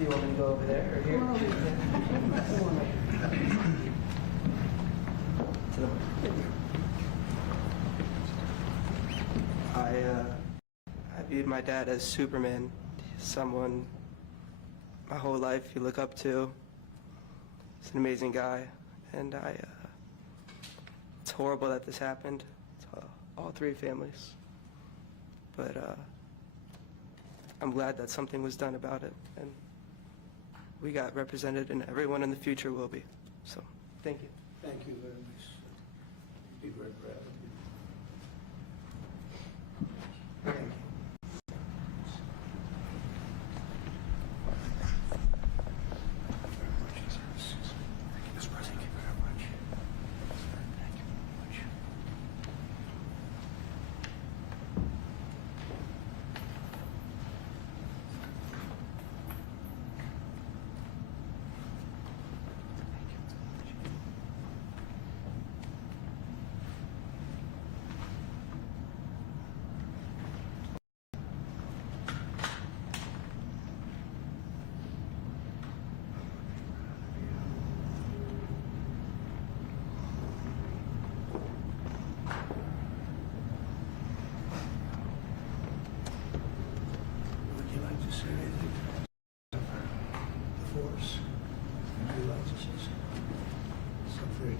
Do you want me to go over there or here? I viewed my dad as Superman, someone my whole life you look up to. He's an amazing guy, and it's horrible that this happened to all three families. But I'm glad that something was done about it, and we got represented, and everyone in the future will be. So, thank you. Thank you very much. Be very proud of you. Thank you.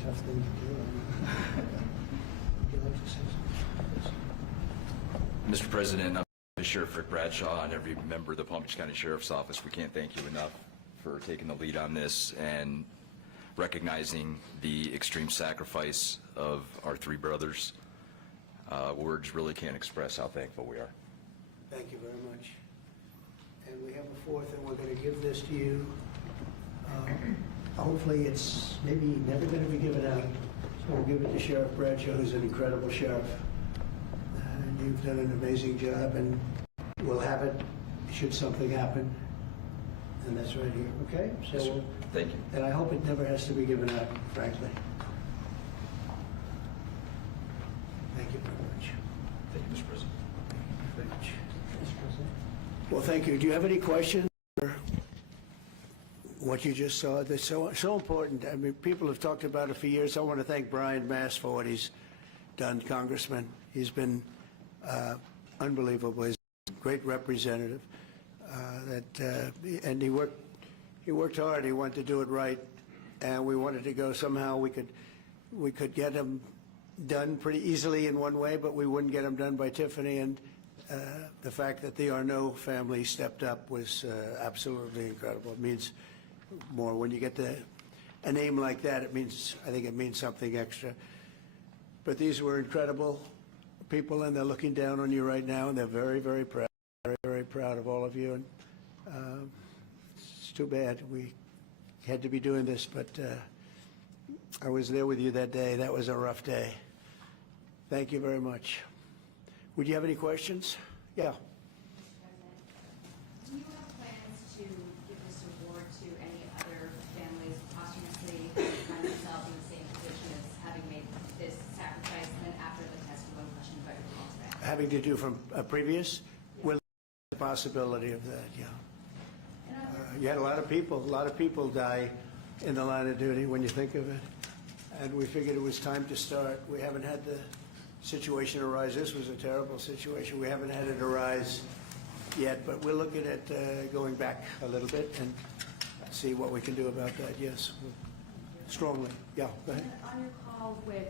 Tough thing to do. Would you like to say something? Mr. President, I'm Sheriff Rick Bradshaw and every member of the Palm Beach County Sheriff's Office. We can't thank you enough for taking the lead on this and recognizing the extreme sacrifice of our three brothers. Words really can't express how thankful we are. Thank you very much. And we have a fourth, and we're going to give this to you. Hopefully it's maybe never going to be given out. So we'll give it to Sheriff Bradshaw, who's an incredible sheriff. And you've done an amazing job, and we'll have it should something happen. And that's right here, okay? So Yes, sir. Thank you. And I hope it never has to be given out, frankly. Thank you very much. Thank you, Mr. President. Thank you very much. Mr. President. Well, thank you. Do you have any questions? What you just saw, that's so important. I mean, people have talked about it for years. I want to thank Brian Mass for what he's done, Congressman. He's been unbelievable. He's a great representative. And he worked hard. He wanted to do it right, and we wanted to go somehow. We could get him done pretty easily in one way, but we wouldn't get him done by Tiffany. And the fact that the Arnault family stepped up was absolutely incredible. It means more when you get a name like that. I think it means something extra. But these were incredible people, and they're looking down on you right now, and they're very, very proud, very, very proud of all of you. And it's too bad we had to be doing this, but I was there with you that day. That was a rough day. Thank you very much. Would you have any questions? Yeah. Do you have plans to give this award to any other families posthumously who find themselves in the same position as having made this sacrifice, and then after the test, one question about your calls back? Having to do from a previous? Well, the possibility of that, yeah. You had a lot of people die in the line of duty when you think of it. And we figured it was time to start. We haven't had the situation arise. This was a terrible situation. We haven't had it arise yet, but we're looking at going back a little bit and see what we can do about that. Yes, strongly. Yeah, go ahead. On your call with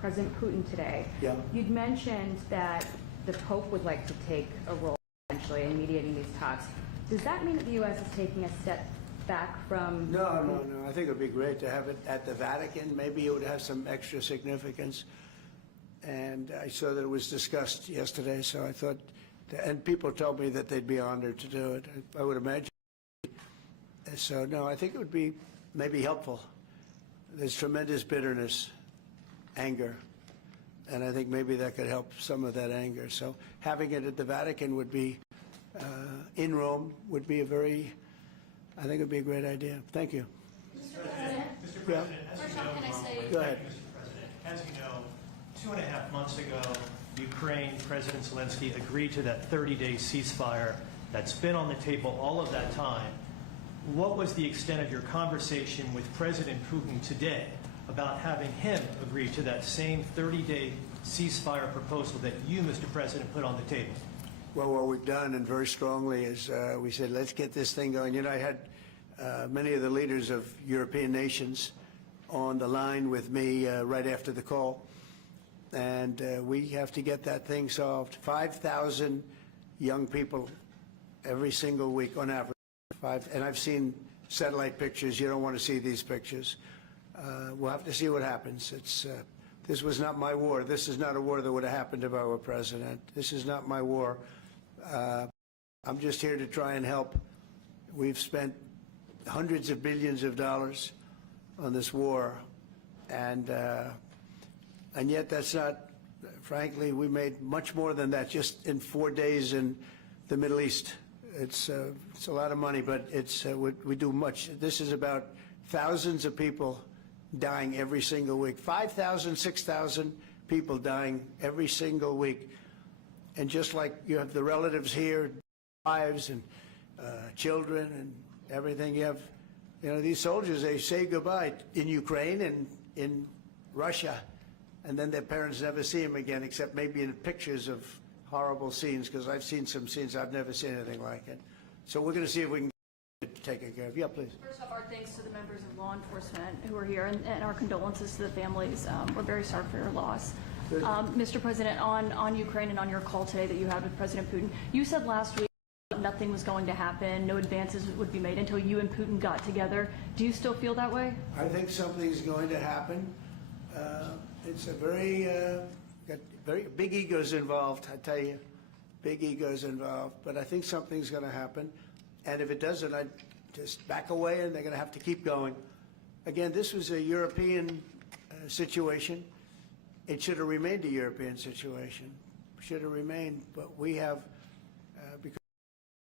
President Putin today, yeah, you'd mentioned that the Pope would like to take a role eventually in mediating these talks. Does that mean that the U.S. is taking a step back from... No. I think it would be great to have it at the Vatican. Maybe it would have some extra significance. And I saw that it was discussed yesterday, so I thought, and people told me that they'd be honored to do it, I would imagine. So, no, I think it would be maybe helpful. There's tremendous bitterness, anger, and I think maybe that could help some of that anger. So having it at the Vatican would be, in Rome, would be I think it would be a great idea. Thank you. Mr. President, as you know, go ahead. Mr. President, as you know, 2.5 months ago, Ukraine President Zelensky agreed to that 30-day ceasefire that's been on the table all of that time. what was the extent of your conversation with President Putin today about having him agree to that same 30-day ceasefire proposal that you, Mr. President, put on the table? Well, what we've done, and very strongly, is we said, let's get this thing going. You know, I had many of the leaders of European nations on the line with me right after the call, and we have to get that thing solved. 5,000 young people every single week on average. And I've seen satellite pictures. You don't want to see these pictures. We'll have to see what happens. This was not my war. This is not a war that would have happened if I were president. This is not my war. I'm just here to try and help. We've spent hundreds of billions of dollars on this war, and yet that's not, frankly, we made much more than that just in 4 days in the Middle East. It's a lot of money, but we do much. This is about thousands of people dying every single week. 5,000, 6,000 people dying every single week. And just like you have the relatives here, wives and children and everything, you have, you know, these soldiers, they say goodbye in Ukraine and in Russia, and then their parents never see them again, except maybe in pictures of horrible scenes, because I've seen some scenes, I've never seen anything like it. So we're going to see if we can take it care of. Yeah, please. First off, our thanks to the members of law enforcement who are here, and our condolences to the families. We're very sorry for your loss. Mr. President, on Ukraine and on your call today that you had with President Putin, you said last week nothing was going to happen, no advances would be made until you and Putin got together. Do you still feel that way? I think something's going to happen. It's a got very big egos involved, I tell you. Big egos involved. But I think something's going to happen. And if it doesn't, I'd just back away, and they're going to have to keep going. Again, this was a European situation. It should have remained a European situation. Should have remained. But we have, because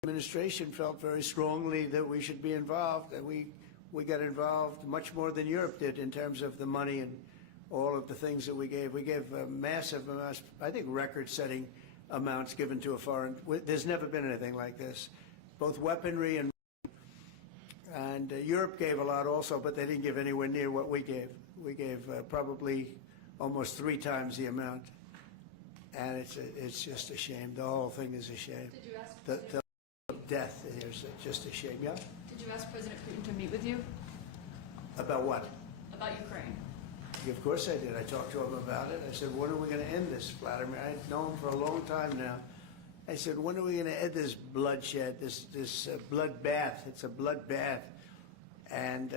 the administration felt very strongly that we should be involved, and we got involved much more than Europe did in terms of the money and all of the things that we gave. We gave massive amounts, I think record-setting amounts given to a foreign. There's never been anything like this. Both weaponry and Europe gave a lot also, but they didn't give anywhere near what we gave. We gave probably almost 3 times the amount, and it's just a shame. The whole thing is a shame. Did you ask the death is just a shame. Yeah. Did you ask President Putin to meet with you About what? about Ukraine? Of course I did. I talked to him about it. I said, when are we going to end this, Vladimir? I've known him for a long time now. I said, when are we going to end this bloodshed, this bloodbath? It's a bloodbath. And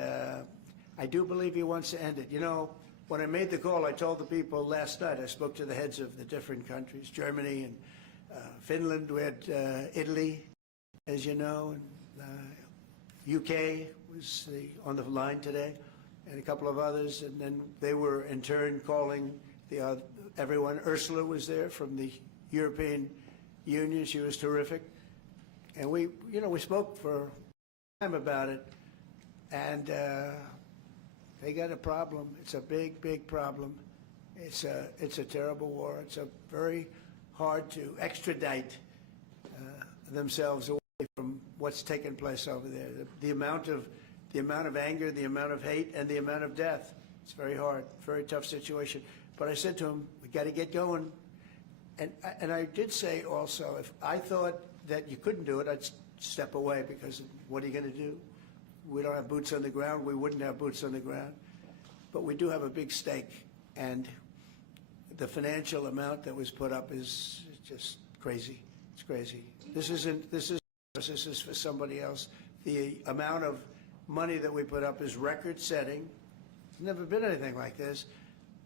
I do believe he wants to end it. You know, when I made the call, I told the people last night, I spoke to the heads of the different countries, Germany and Finland. We had Italy, as you know, and UK was on the line today, and a couple of others. And then they were, in turn, calling everyone. Ursula was there from the European Union. She was terrific. And we spoke for time about it. And they got a problem. It's a big, big problem. It's a terrible war. It's a very hard to extradite themselves away from what's taken place over there. The amount of anger, the amount of hate, and the amount of death. It's very hard, very tough situation. But I said to him, we got to get going. And I did say also, if I thought that you couldn't do it, I'd step away, because what are you going to do? We don't have boots on the ground. We wouldn't have boots on the ground. But we do have a big stake, and the financial amount that was put up is just crazy. It's crazy. This is for somebody else. The amount of money that we put up is record-setting. There's never been anything like this.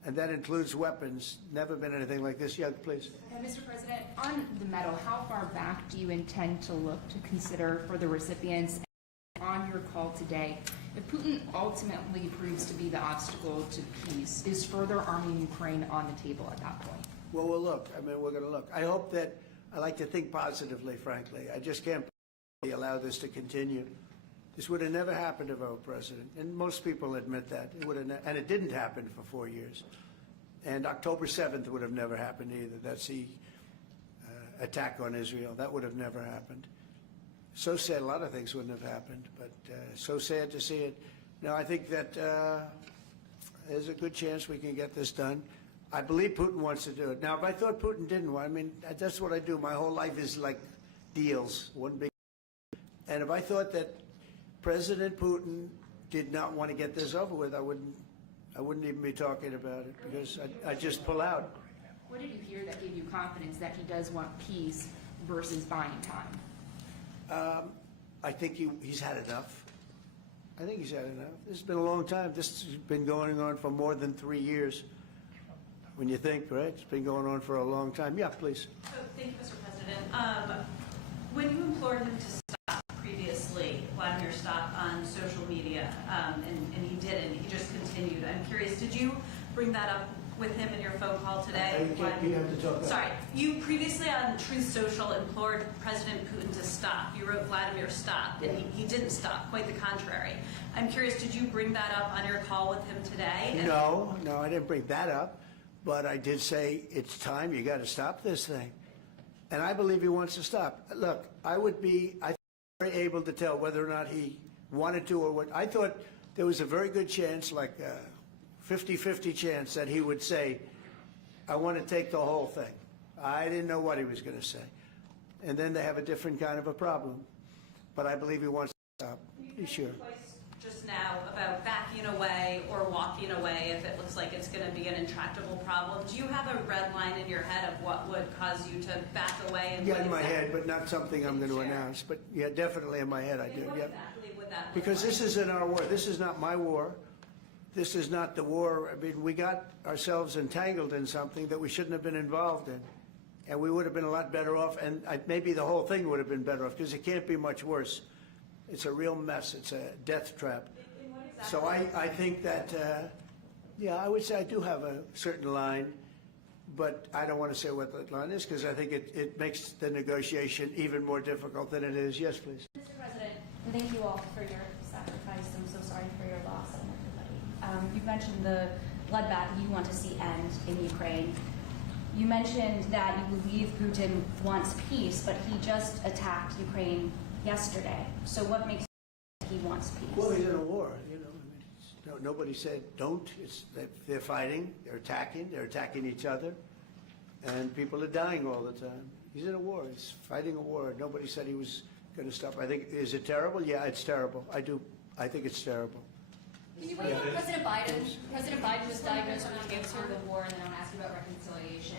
And that includes weapons. Never been anything like this. Yeah, please. Mr. President, on the medal, how far back do you intend to look to consider for the recipients? On your call today, if Putin ultimately proves to be the obstacle to peace, is further arming Ukraine on the table at that point? Well, we'll look. I mean, we're going to look. I hope that, I like to think positively, frankly. I just can't allow this to continue. This would have never happened if I were president, and most people admit that. It would have, and it didn't happen for 4 years. And October 7th would have never happened either. That's the attack on Israel. That would have never happened. so sad, a lot of things wouldn't have happened, but so sad to see it. No, I think that there's a good chance we can get this done. I believe Putin wants to do it. Now, if I thought Putin didn't want, I mean, that's what I do. My whole life is like deals, one big. And if I thought that President Putin did not want to get this over with, I wouldn't even be talking about it, because I'd just pull out. What did you hear that gave you confidence that he does want peace versus buying time? I think he's had enough. I think he's had enough. This has been a long time. This has been going on for more than 3 years. When you think, right? It's been going on for a long time. Yeah, please. So, thank you, Mr. President. When you implored him to stop previously, Vladimir stopped on social media, and he didn't. He just continued. I'm curious, did you bring that up with him in your phone call today? You have to talk about. Sorry. You previously on Truth Social implored President Putin to stop. You wrote Vladimir stop, and he didn't stop. Quite the contrary. I'm curious, did you bring that up on your call with him today? And No, I didn't bring that up. But I did say, it's time, you got to stop this thing. And I believe he wants to stop. Look, I think very able to tell whether or not he wanted to or what. I thought there was a very good chance, like a 50-50 chance, that he would say, I want to take the whole thing. I didn't know what he was going to say. And then they have a different kind of a problem. But I believe he wants to stop. You Sure. mentioned twice just now about backing away or walking away if it looks like it's going to be an intractable problem. Do you have a red line in your head of what would cause you to back away? And Yeah, what in my exactly- head, but not something I'm going to Sure. announce. But yeah, definitely in my head I And do. what Yeah. exactly would that look Because like? this isn't our war. This is not my war. This is not the war. I mean, we got ourselves entangled in something that we shouldn't have been involved in. And we would have been a lot better off, and maybe the whole thing would have been better off, because it can't be much worse. It's a real mess. It's a death trap. And what exactly- So I think that, yeah, I would say I do have a certain line, but I don't want to say what that line is, because I think it makes the negotiation even more difficult than it is. Yes, please. Mr. President, thank you all for your sacrifice. I'm so sorry for your loss and everybody. You mentioned the bloodbath you want to see end in Ukraine. You mentioned that you believe Putin wants peace, but he just attacked Ukraine yesterday. So what makes you think he wants peace? Well, he's in a war, you know. I mean, nobody said don't. They're fighting, they're attacking each other, and people are dying all the time. He's in a war. He's fighting a war. Nobody said he was going to stop. I think, is it terrible? Yeah, it's terrible. I think it's terrible. Can you wait for President Biden? President Biden was diagnosed with cancer, the war, and then I'm asking about reconciliation.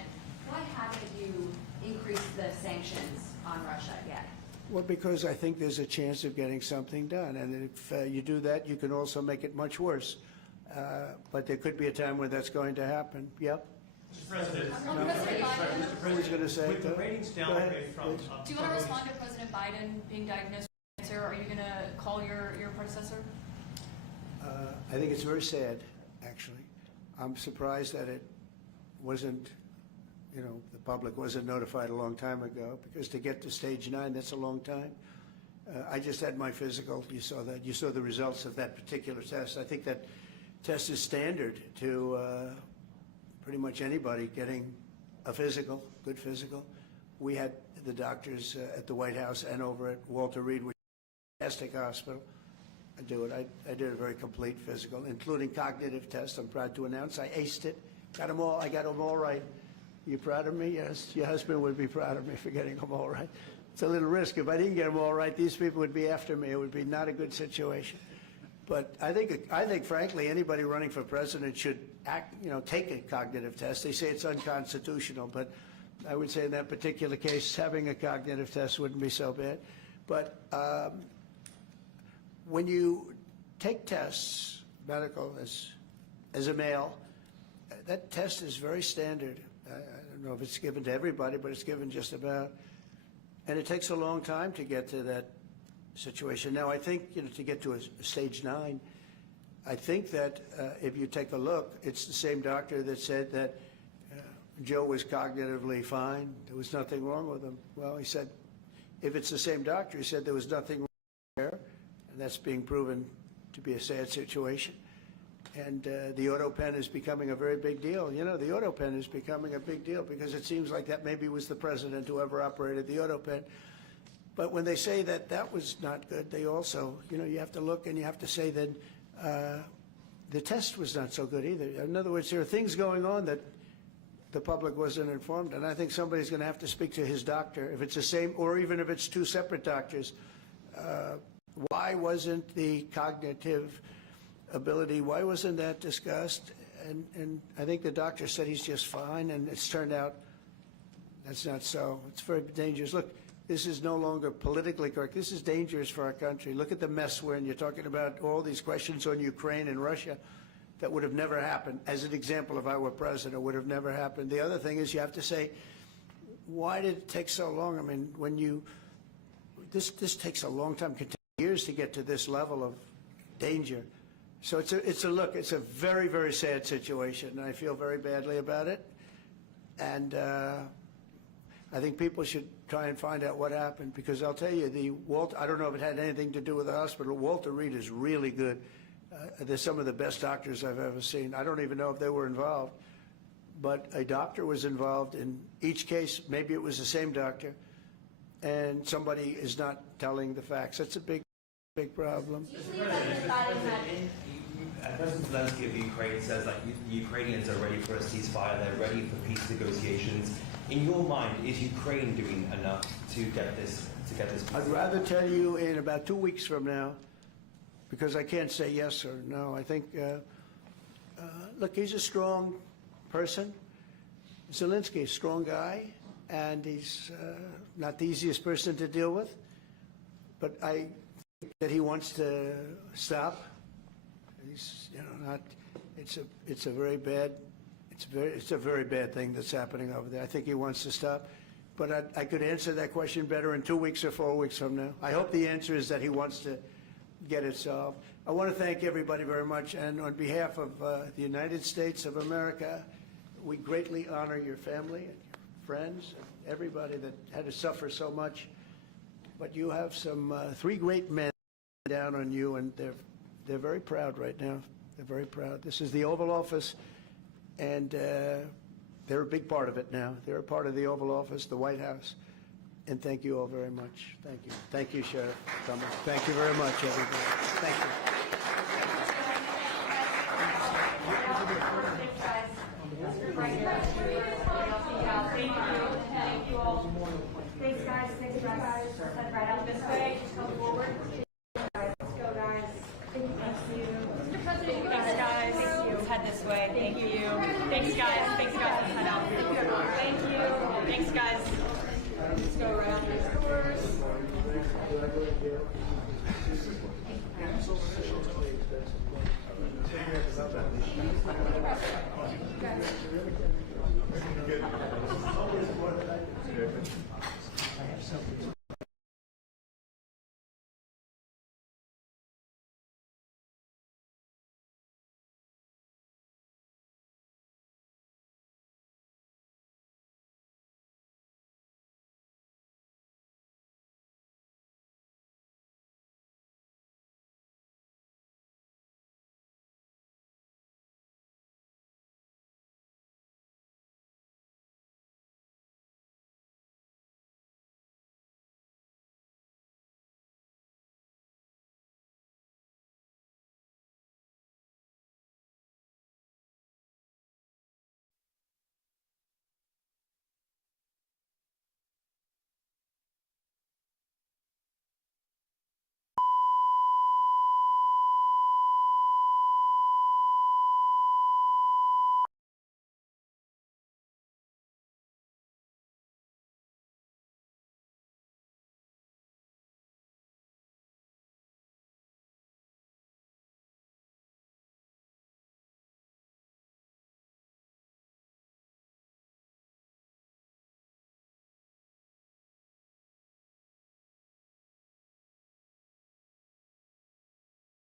Why haven't you increased the sanctions on Russia yet? Well, because I think there's a chance of getting something done, and if you do that, you can also make it much worse. But there could be a time when that's going to happen. Yep. Mr. President, President Biden, Who was going to say? with the ratings Go ahead, downgrade from... please. Do you want to respond to President Biden being diagnosed with cancer? Are you going to call your predecessor? I think it's very sad, actually. I'm surprised that it wasn't, you know, the public wasn't notified a long time ago, because to get to stage 9, that's a long time. I just had my physical. You saw that. You saw the results of that particular test. I think that test is standard to pretty much anybody getting a physical, good physical. We had the doctors at the White House and over at Walter Reed, which is a fantastic hospital. I did a very complete physical, including cognitive tests. I'm proud to announce I aced it. I got them all right. You proud of me? Yes. Your husband would be proud of me for getting them all right. It's a little risk. If I didn't get them all right, these people would be after me. It would be not a good situation. But I think, frankly, anybody running for president should take a cognitive test. They say it's unconstitutional, but I would say in that particular case, having a cognitive test wouldn't be so bad. But when you take tests, medical, as a male, that test is very standard. I don't know if it's given to everybody, but it's given just about. And it takes a long time to get to that situation. Now, I think, to get to a stage 9, I think that if you take a look, it's the same doctor that said that Joe was cognitively fine. There was nothing wrong with him. Well, he said, if it's the same doctor, he said there was nothing wrong there, and that's being proven to be a sad situation. And the auto pen is becoming a very big deal. The auto pen is becoming a big deal because it seems like that maybe was the president who ever operated the auto pen. But when they say that that was not good, they also, you have to look and you have to say that the test was not so good either. In other words, there are things going on that the public wasn't informed, and I think somebody's going to have to speak to his doctor, if it's the same, or even if it's two separate doctors. Why wasn't the cognitive ability, why wasn't that discussed? And I think the doctor said he's just fine, and it's turned out that's not so. It's very dangerous. Look, this is no longer politically correct. This is dangerous for our country. Look at the mess we're in. You're talking about all these questions on Ukraine and Russia that would have never happened. As an example, if I were president, would have never happened. The other thing is you have to say, why did it take so long? I mean, this takes a long time, can take years to get to this level of danger. So it's a very, very sad situation, and I feel very badly about it. And I think people should try and find out what happened, because I'll tell you, I don't know if it had anything to do with the hospital. Walter Reed is really good. They're some of the best doctors I've ever seen. I don't even know if they were involved, but a doctor was involved in each case. Maybe it was the same doctor, and somebody is not telling the facts. That's a big problem. President Zelensky of Ukraine says that the Ukrainians are ready for a ceasefire, they're ready for peace negotiations. In your mind, is Ukraine doing enough to get this peace? I'd rather tell you in about 2 weeks from now, because I can't say yes or no. I think, look, he's a strong person. Zelensky, a strong guy, and he's not the easiest person to deal with. But I think that he wants to stop. He's, not. It's a very bad. It's a very bad thing that's happening over there. I think he wants to stop. But I could answer that question better in 2 weeks or 4 weeks from now. I hope the answer is that he wants to get it solved. I want to thank everybody very much, and on behalf of the United States of America, we greatly honor your family and your friends and everybody that had to suffer so much. But you have some 3 great men down on you, and they're very proud right now. They're very proud. This is the Oval Office, and they're a big part of it now. They're a part of the Oval Office, the White House. And thank you all very much. Thank you. Thank you, Sheriff Cummings. Thank you very much, everybody. Thank you. Thank you all. Thanks, guys. Thanks, guys. Head right out this way. Just come forward. Let's go, guys. Thank you. Mr. President, thanks, guys. Thank you. Let's head this way. Thank you. Thanks, guys. Thanks, guys. Let's head out. Thank you. Thanks, guys. Let's go around these doors.